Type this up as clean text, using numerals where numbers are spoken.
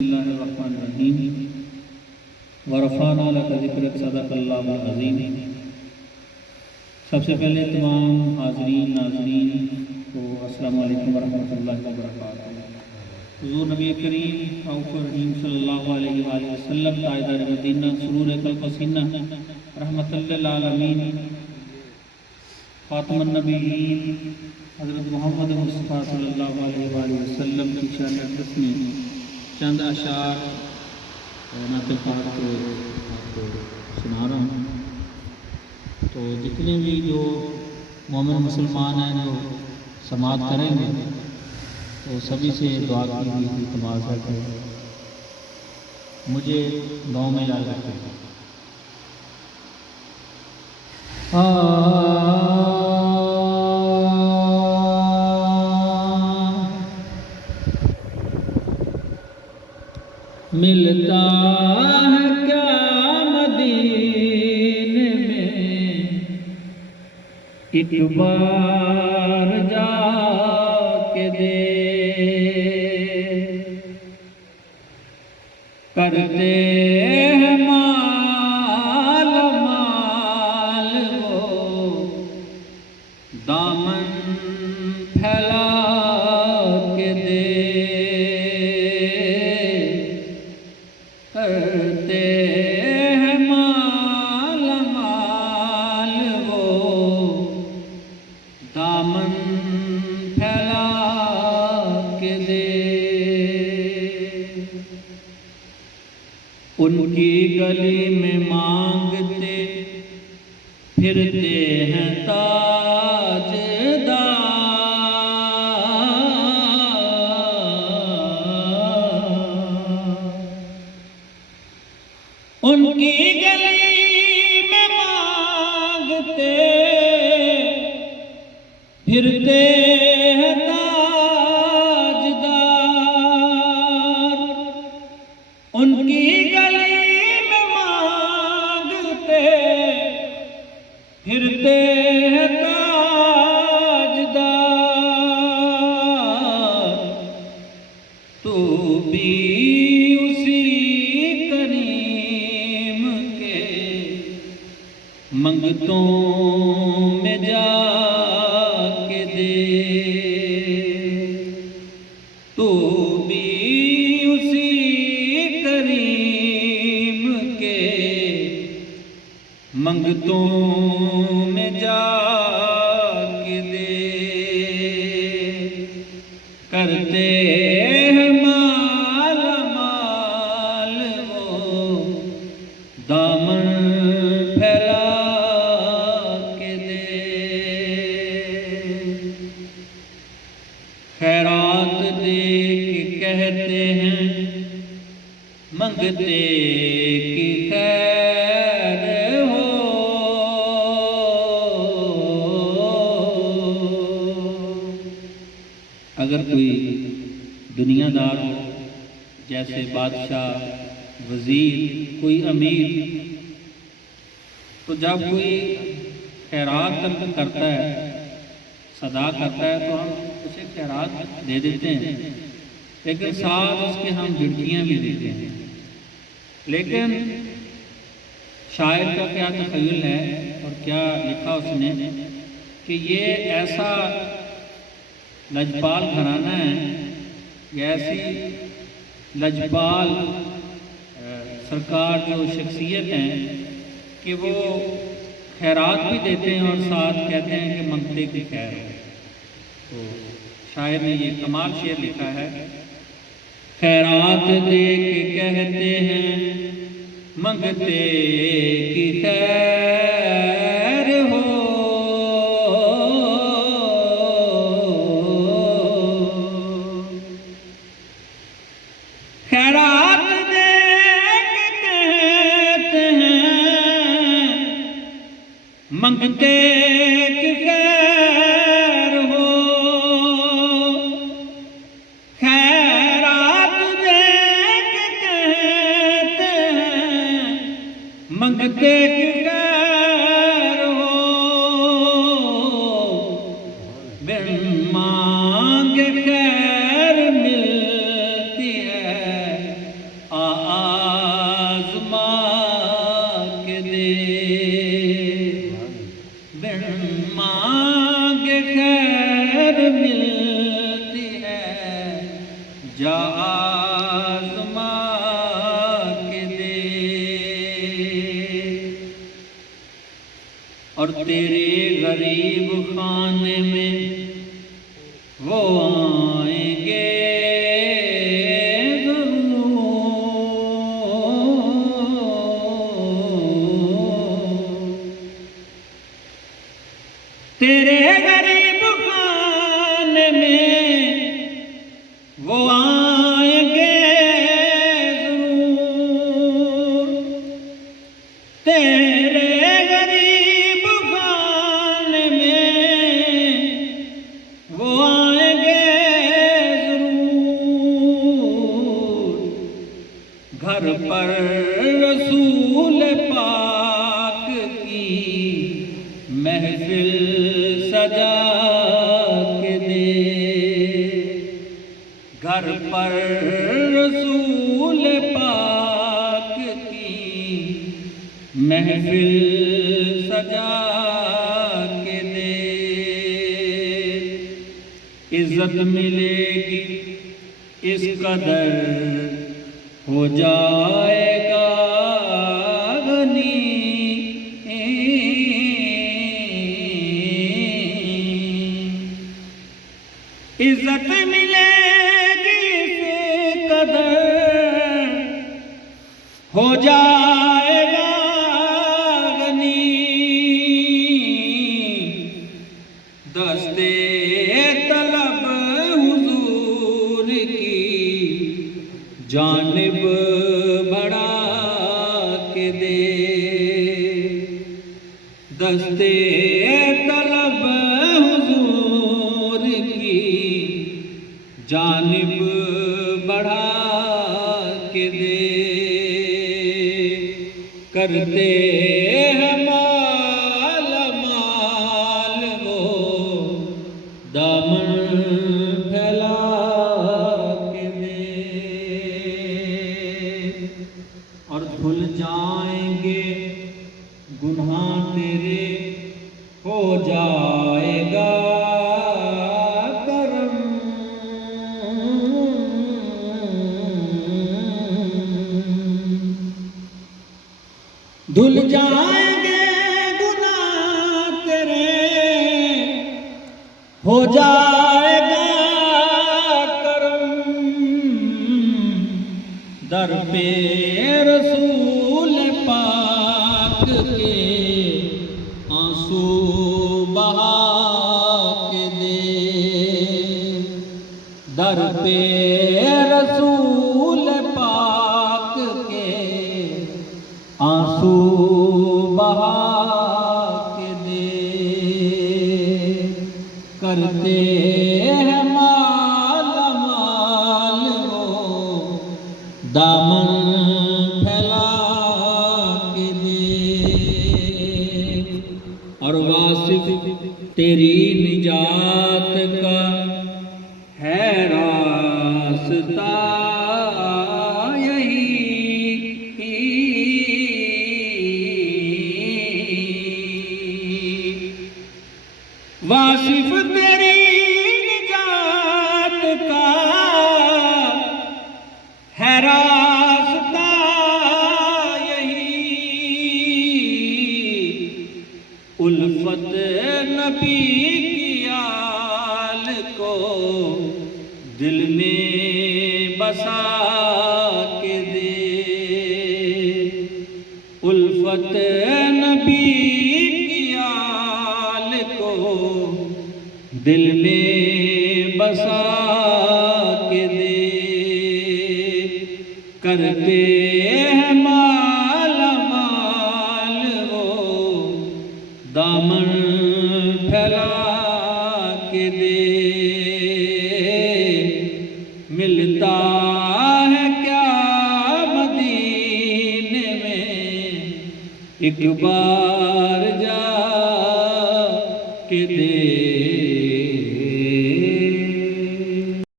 اللہ الرحمن الرحیم ورفعنا لک ذکرک صدق اللہ العظیم۔ سب سے پہلے تمام حاضرین ناظرین کو السلام علیکم ورحمۃ اللہ وبرکاتہ۔ حضور نبی کریم رؤوف رحیم صلی اللہ علیہ وآلہ وسلم تاجدار مدینہ سرور قلب و سینہ رحمۃ للعالمین خاتم النبیین حضرت محمد مصطفیٰ صلی اللہ علیہ وآلہ وسلم کی شان اقدس میں چند اشعار نعت پاک کو آپ کو سنا رہا ہوں۔ تو جتنے بھی جو مومن مسلمان ہیں جو سماعت کریں گے تو سبھی سے دعا کی ہوئی التماس ہے کہ مجھے دعاؤں میں یاد رکھیں۔ ملتا ہے کیا مدینے میں ایک بار جا کے دے، کرتے ہیں مال مال وہ دامن پھیلا کے دے، کرتے ہیں مال مال وہ دامن پھیلا کے دے، ان کی گلی میں مانگتے پھرتے ہیں تاج ان کی گلی میں مانگتے پھرتے ہیں تاجدار، ان کی گلی میں مانگتے پھرتے ہیں تاجدار، تو بھی منگتوں میں جا کے دے، تو بھی اسی کریم کے منگتوں میں جا کے دے، کرتے ہیں مال مال وہ دامن خیرات دے کے کہتے ہیں منگتے کی خیر ہو، اگر کوئی دنیا دار ہو جیسے بادشاہ، وزیر، کوئی امیر، تو جب کوئی خیرات کرتا ہے، صدا کرتا ہے تو ہم اسے خیرات دے دیتے ہیں، لیکن ساتھ اس کے ہم جھٹکیاں بھی دیتے ہیں۔ لیکن شاعر کا کیا تخیل ہے اور کیا لکھا اس نے کہ یہ ایسا لجپال گھرانہ ہے، یہ ایسی لجپال سرکار جو شخصیت ہیں کہ وہ خیرات بھی دیتے ہیں اور ساتھ کہتے ہیں کہ منگتے کی خیر ہو۔ تو شاعر نے یہ کمال شعر لکھا ہے، خیرات دے کے کہتے ہیں منگتے کی خیر ہو، خیرات دے کے کہتے ہیں منگتے کی خیر ہو، خیرات دے کے کہتے ہیں منگتے کی خیر ہو، بن مانگے خیر ملتی ہے اور تیرے غریب خانے میں وہ آئیں گے تیرے غریب خانے میں وہ آئیں گے ضرور، تیرے غریب خانے میں وہ آئیں گے ضرور، گھر پر رسول پاک کی محفل سجا کے دے، گھر پر رسول پاک کی محفل سجا کے دے، عزت ملے گی اس قدر ہو جائے گا غنی، عزت ملے گی اس قدر ہو جائے گا غنی، دستے طلب حضور کی جانب بڑھا کے دے، دستے طلب حضور کی جانب بڑھا کے دے، کرتے ہیں مال مال وہ دامن پھیلا کے دے، اور دھل جائیں گے گناہ تیرے ہو جائے گا کرم، دھل جائیں گے گناہ تیرے ہو جائے گا کرم، در پہ رسول پاک کے آنسو بہا کے دے، در پہ رسول پاک کے آنسو بہا کے دے، کرتے ہیں مال مال وہ دامن پھیلا کے دے، اور واصف تیری نجات کا ہے راستہ یہی، واصف تیری نجات کا ہے راستہ یہی، الفت نبی کی آل کو دل میں بسا کے دے، الفت نبی کی آل کو دل میں بسا کے دے، کرتے ہیں مال مال وہ دامن پھیلا کے دے، ملتا ہے کیا مدینے میں ایک بار